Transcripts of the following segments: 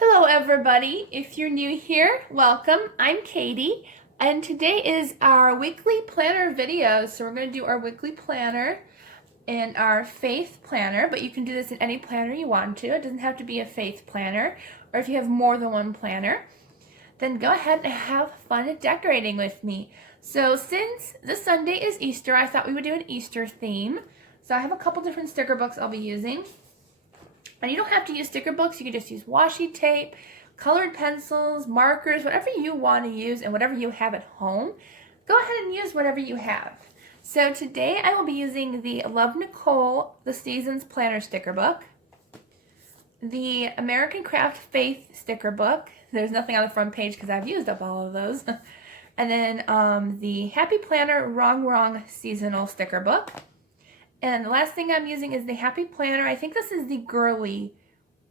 Hello everybody, if you're new here, welcome. I'm Katie and today is our weekly planner video. So we're going to do our weekly planner and our faith planner, but you can do this in any planner you want to. It doesn't have to be a faith planner, or if you have more than one planner, then go ahead and have fun decorating with me. So since this Sunday is Easter, I thought we would do an Easter theme. So I have a couple different sticker books I'll be using. And you don't have to use sticker books, you can just use washi tape, colored pencils, markers, whatever you want to use and whatever you have at home. Go ahead and use whatever you have. So today I will be using the Love Nicole The Seasons Planner sticker book, the American Craft Faith sticker book. There's nothing on the front page because I've used up all of those. And then the Happy Planner Rongrong seasonal sticker book. And the last thing I'm using is the Happy Planner. I think this is the Girly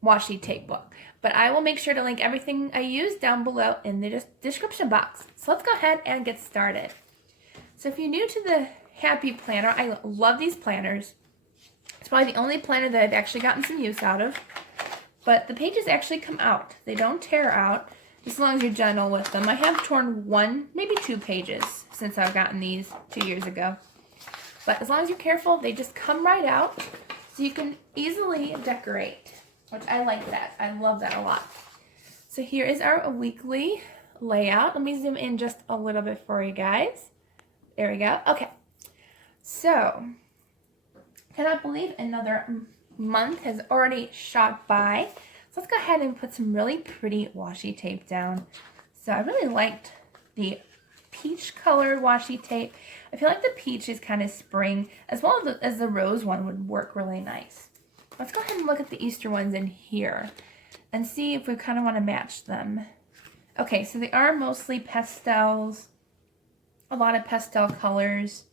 washi tape book. But I will make sure to link everything I use down below in the description box. So let's go ahead and get started. So if you're new to the Happy Planner, I love these planners. It's probably the only planner that I've actually gotten some use out of. But the pages actually come out. They don't tear out as long as you're gentle with them. I have torn one, maybe two pages since I've gotten these 2 years ago. But as long as you're careful, they just come right out so you can easily decorate, which I like that. I love that a lot. So here is our weekly layout. Let me zoom in just a little bit for you guys. There we go. Okay. So, cannot believe another month has already shot by. So let's go ahead and put some really pretty washi tape down. So I really liked the peach colored washi tape. I feel like the peach is kind of spring, as well as the rose one would work really nice. Let's go ahead and look at the Easter ones in here and see if we kind of want to match them. Okay, so they are mostly pastels, a lot of pastel colors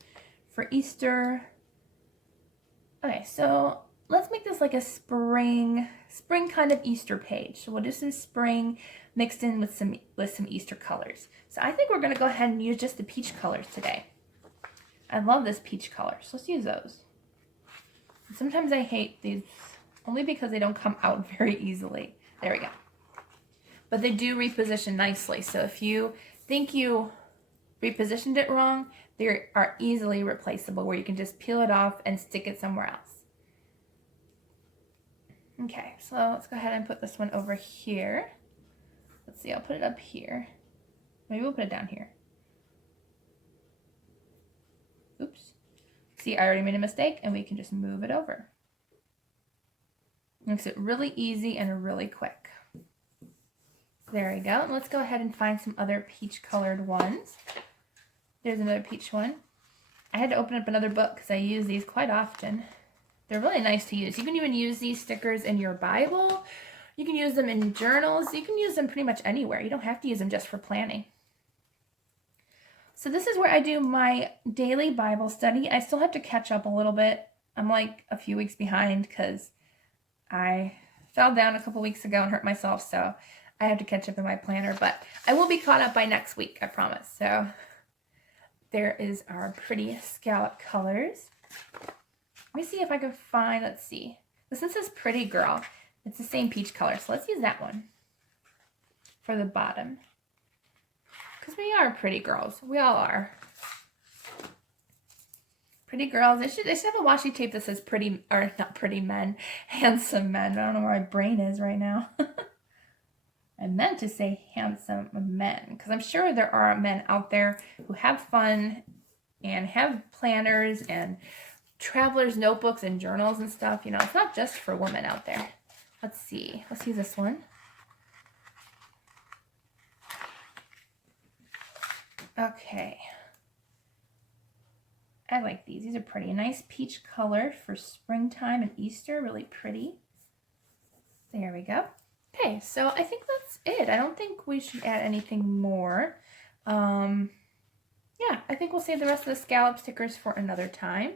for Easter. Okay, so let's make this like a spring kind of Easter page. So we'll do some spring mixed in with some Easter colors. So I think we're going to go ahead and use just the peach colors today. I love this peach color, so let's use those. Sometimes I hate these only because they don't come out very easily. There we go. But they do reposition nicely, so if you think you repositioned it wrong, they are easily replaceable where you can just peel it off and stick it somewhere else. Okay, so let's go ahead and put this one over here. Let's see, I'll put it up here. Maybe we'll put it down here. Oops. See, I already made a mistake and we can just move it over. Makes it really easy and really quick. There we go. Let's go ahead and find some other peach colored ones. There's another peach one. I had to open up another book because I use these quite often. They're really nice to use. You can even use these stickers in your Bible. You can use them in journals. You can use them pretty much anywhere. You don't have to use them just for planning. So this is where I do my daily Bible study. I still have to catch up a little bit. I'm like a few weeks behind because I fell down a couple weeks ago and hurt myself. So I have to catch up in my planner. But I will be caught up by next week, I promise. So there is our pretty scallop colors. Let me see if I can find, let's see. This one says Pretty Girl. It's the same peach color, so let's use that one for the bottom. Because we are pretty girls. We all are. Pretty girls. They should have a washi tape that says pretty, or not pretty men, handsome men. I don't know where my brain is right now. I meant to say handsome men, because I'm sure there are men out there who have fun and have planners and traveler's notebooks and journals and stuff. You know, it's not just for women out there. Let's see. Let's use this one. Okay. I like these. These are pretty. A nice peach color for springtime and Easter. Really pretty. There we go. Okay, so I think that's it. I don't think we should add anything more. Yeah, I think we'll save the rest of the scallop stickers for another time.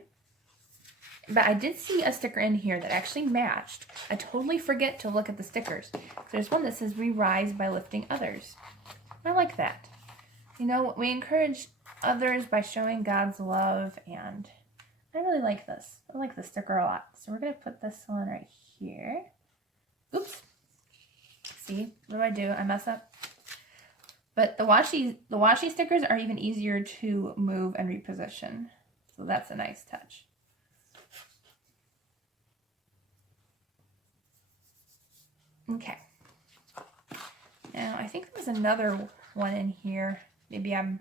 But I did see a sticker in here that actually matched. I totally forget to look at the stickers. There's one that says, "We rise by lifting others." I like that. You know, we encourage others by showing God's love, and I really like this. I like this sticker a lot. So we're going to put this one right here. Oops. See, what do? I mess up. But the washi stickers are even easier to move and reposition. So that's a nice touch. Okay. Now, I think there's another one in here. Maybe I'm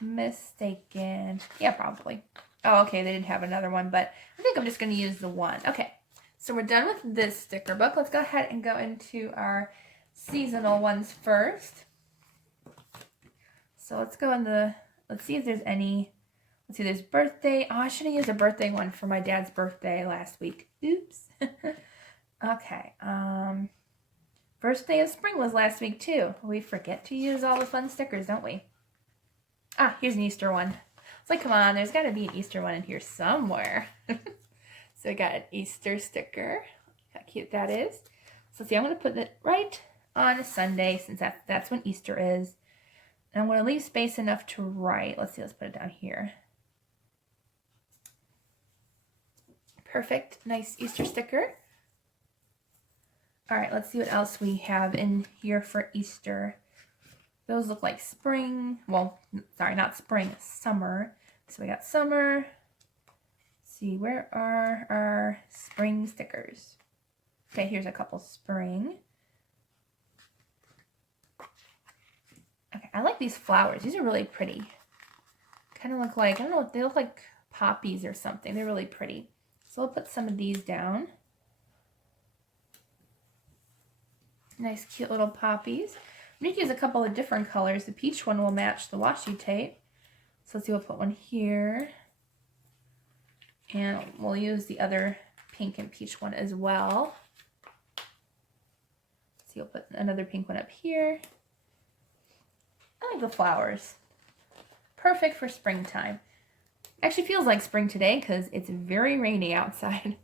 mistaken. Yeah, probably. Oh, okay, they didn't have another one, but I think I'm just going to use the one. Okay, so we're done with this sticker book. Let's go ahead and go into our seasonal ones first. So let's go in the, let's see if there's any, let's see, there's birthday. Oh, I should have used a birthday one for my dad's birthday last week. Oops. Okay, first day of spring was last week too. We forget to use all the fun stickers, don't we? Ah, here's an Easter one. It's like, come on, there's got to be an Easter one in here somewhere. So I got an Easter sticker. How cute that is. So see, I'm going to put it right on Sunday since that's when Easter is. And I'm going to leave space enough to write. Let's see, let's put it down here. Perfect, nice Easter sticker. All right, let's see what else we have in here for Easter. Those look like spring. Well, sorry, not spring, summer. So we got summer. Let's see, where are our spring stickers? Okay, here's a couple spring. Okay, I like these flowers. These are really pretty. Kind of look like, I don't know, they look like poppies or something. They're really pretty. So we'll put some of these down. Nice, cute little poppies. I'm going to use a couple of different colors. The peach one will match the washi tape. So let's see, we'll put one here. And we'll use the other pink and peach one as well. Let's see, we'll put another pink one up here. I like the flowers. Perfect for springtime. Actually feels like spring today because it's very rainy outside.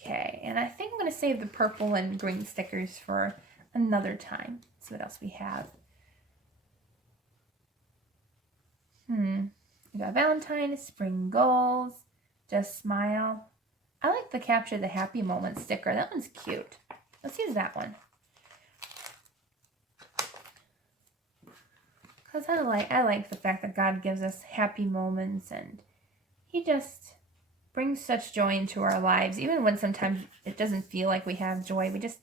Okay, and I think I'm going to save the purple and green stickers for another time. Let's see what else we have. We got Valentine, spring goals, just smile. I like the capture the happy moment sticker. That one's cute. Let's use that one. Because I like the fact that God gives us happy moments and He just brings such joy into our lives, even when sometimes it doesn't feel like we have joy. We just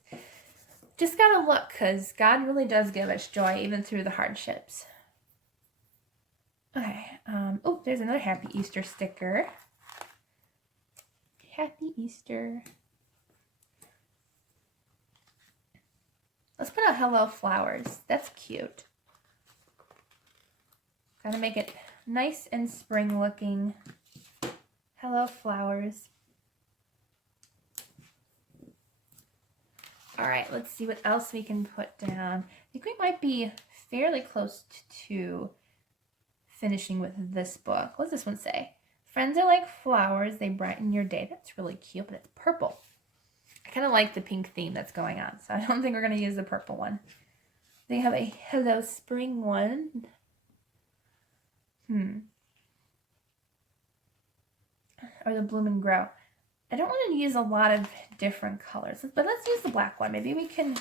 gotta look, because God really does give us joy even through the hardships. Okay, oh, there's another Happy Easter sticker. Happy Easter. Let's put out Hello Flowers. That's cute. Gotta make it nice and spring looking. Hello Flowers. All right, let's see what else we can put down. I think we might be fairly close to finishing with this book. What does this one say? Friends are like flowers, they brighten your day. That's really cute, but it's purple. I kind of like the pink theme that's going on, so I don't think we're going to use the purple one. They have a Hello Spring one. Or the Bloom and Grow. I don't want to use a lot of different colors, but let's use the black one. Maybe we can,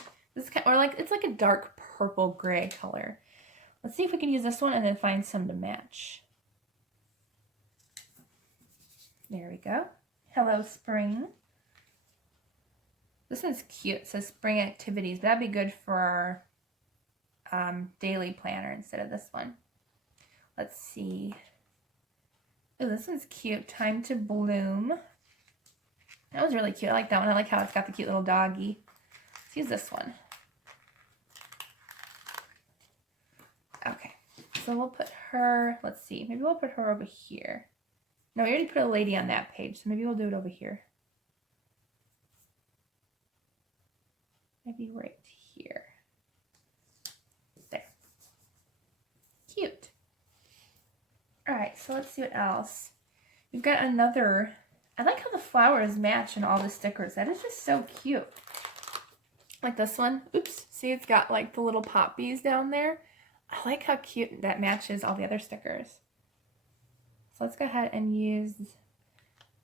or like, it's like a dark purple gray color. Let's see if we can use this one and then find some to match. There we go. Hello Spring. This one's cute. It says spring activities, but that'd be good for our daily planner instead of this one. Let's see. Oh, this one's cute. Time to Bloom. That was really cute. I like that one. I like how it's got the cute little doggy. Let's use this one. Okay. So we'll put her, let's see. Maybe we'll put her over here. No, we already put a lady on that page, so maybe we'll do it over here. Maybe right here. There. Cute. Alright, so let's see what else. We've got another, I like how the flowers match in all the stickers. That is just so cute. Like this one. Oops. See, it's got like the little poppies down there. I like how cute that matches all the other stickers. So let's go ahead and use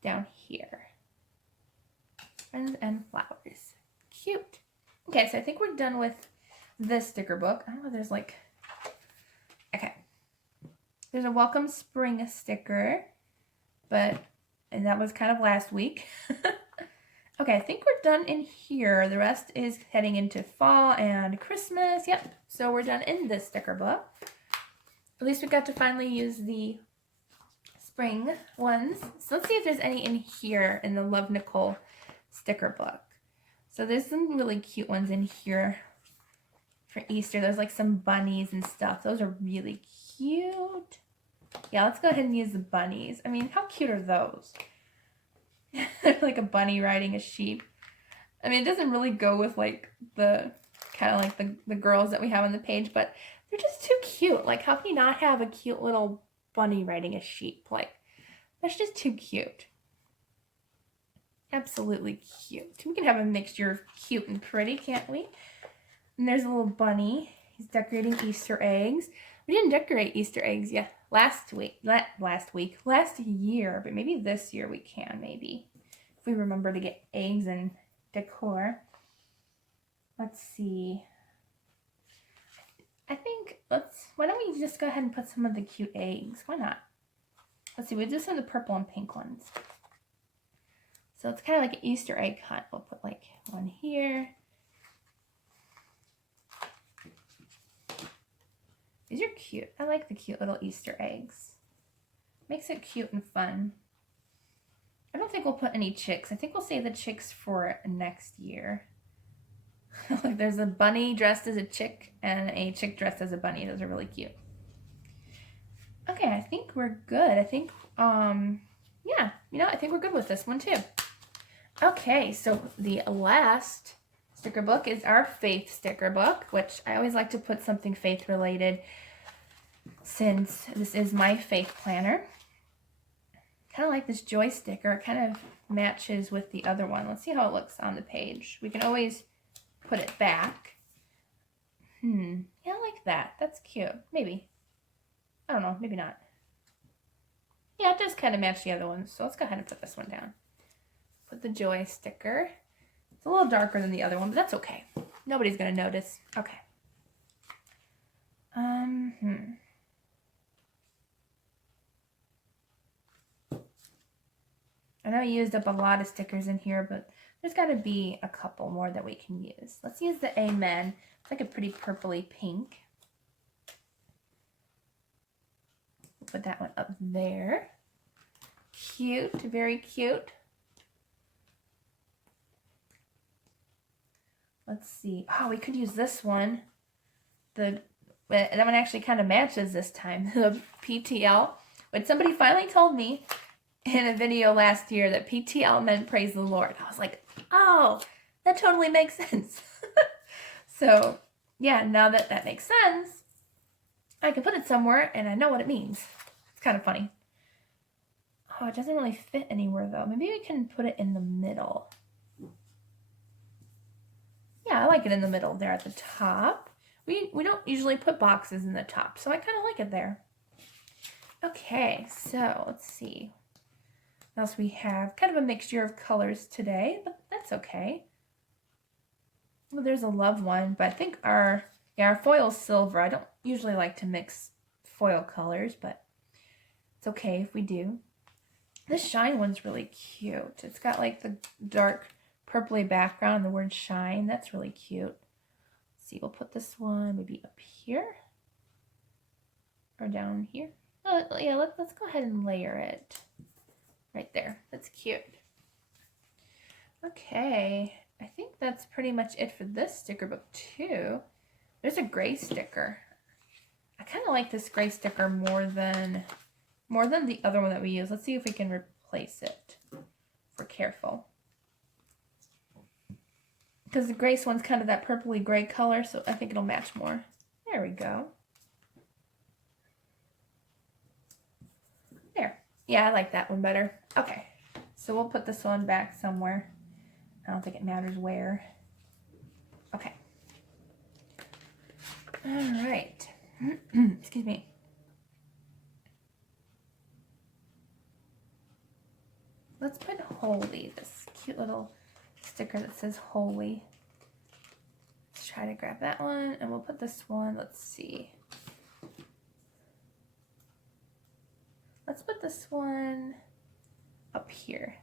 down here. Friends and flowers. Cute. Okay, so I think we're done with this sticker book. I don't know if there's like... Okay. There's a welcome spring sticker, and that was kind of last week. Okay, I think we're done in here. The rest is heading into fall and Christmas. Yep, so we're done in this sticker book. At least we got to finally use the spring ones. So let's see if there's any in here in the Love Nicole sticker book. So there's some really cute ones in here for Easter. There's like some bunnies and stuff. Those are really cute. Yeah, let's go ahead and use the bunnies. I mean, how cute are those? Like a bunny riding a sheep. I mean, it doesn't really go with like the kind of like the girls that we have on the page, but they're just too cute. Like, how can you not have a cute little bunny riding a sheep? Like, that's just too cute. Absolutely cute. We can have a mixture of cute and pretty, can't we? And there's a little bunny. He's decorating Easter eggs. We didn't decorate Easter eggs yet last year, but maybe this year we can, maybe. If we remember to get eggs and decor. Let's see. I think, why don't we just go ahead and put some of the cute eggs? Why not? Let's see, we'll do some of the purple and pink ones. So it's kind of like an Easter egg hunt. We'll put like one here. These are cute. I like the cute little Easter eggs. Makes it cute and fun. I don't think we'll put any chicks. I think we'll save the chicks for next year. Like there's a bunny dressed as a chick and a chick dressed as a bunny. Those are really cute. Okay, I think we're good. I think, yeah, I think we're good with this one too. Okay, so the last sticker book is our faith sticker book, which I always like to put something faith related since this is my faith planner. Kind of like this joy sticker. It kind of matches with the other one. Let's see how it looks on the page. We can always put it back. Yeah, I like that. That's cute. Maybe. I don't know. Maybe not. Yeah, it does kind of match the other ones. So let's go ahead and put this one down. Put the joy sticker. It's a little darker than the other one, but that's okay. Nobody's going to notice. Okay. I know I used up a lot of stickers in here, but there's got to be a couple more that we can use. Let's use the Amen. It's like a pretty purpley pink. Put that one up there. Cute, very cute. Let's see. Oh, we could use this one. That one actually kind of matches this time. The PTL. When somebody finally told me in a video last year that PTL meant praise the Lord, I was like, oh, that totally makes sense. So, yeah, now that that makes sense, I can put it somewhere and I know what it means. It's kind of funny. Oh, it doesn't really fit anywhere though. Maybe we can put it in the middle. Yeah, I like it in the middle there at the top. We don't usually put boxes in the top, so I kind of like it there. Okay, so let's see. What else we have? Kind of a mixture of colors today, but that's okay. Well, there's a love one, but I think our foil's silver. I don't usually like to mix foil colors, but it's okay if we do. This shine one's really cute. It's got like the dark purpley background and the word shine. That's really cute. Let's see, we'll put this one maybe up here or down here. Oh, yeah, let's go ahead and layer it right there. That's cute. Okay, I think that's pretty much it for this sticker book too. There's a gray sticker. I kind of like this gray sticker more than the other one that we use. Let's see if we can replace it if we're careful. Because the gray one's kind of that purpley gray color, so I think it'll match more. There we go. There. Yeah, I like that one better. Okay, so we'll put this one back somewhere. I don't think it matters where. Okay. All right. Excuse me. Let's put Holy, this cute little sticker that says holy. Let's try to grab that one, and we'll put this one, let's see. Let's put this one up here.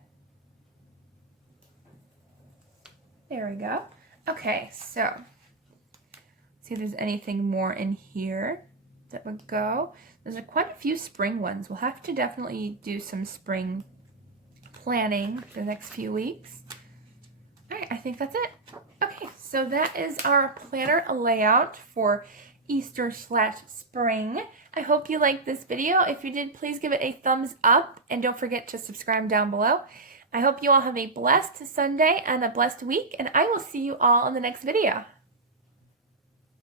There we go. Okay, so see if there's anything more in here that would go. There's quite a few spring ones. We'll have to definitely do some spring planning for the next few weeks. All right, I think that's it. Okay, so that is our planner layout for Easter/spring. I hope you liked this video. If you did, please give it a thumbs up and don't forget to subscribe down below. I hope you all have a blessed Sunday and a blessed week, and I will see you all in the next video.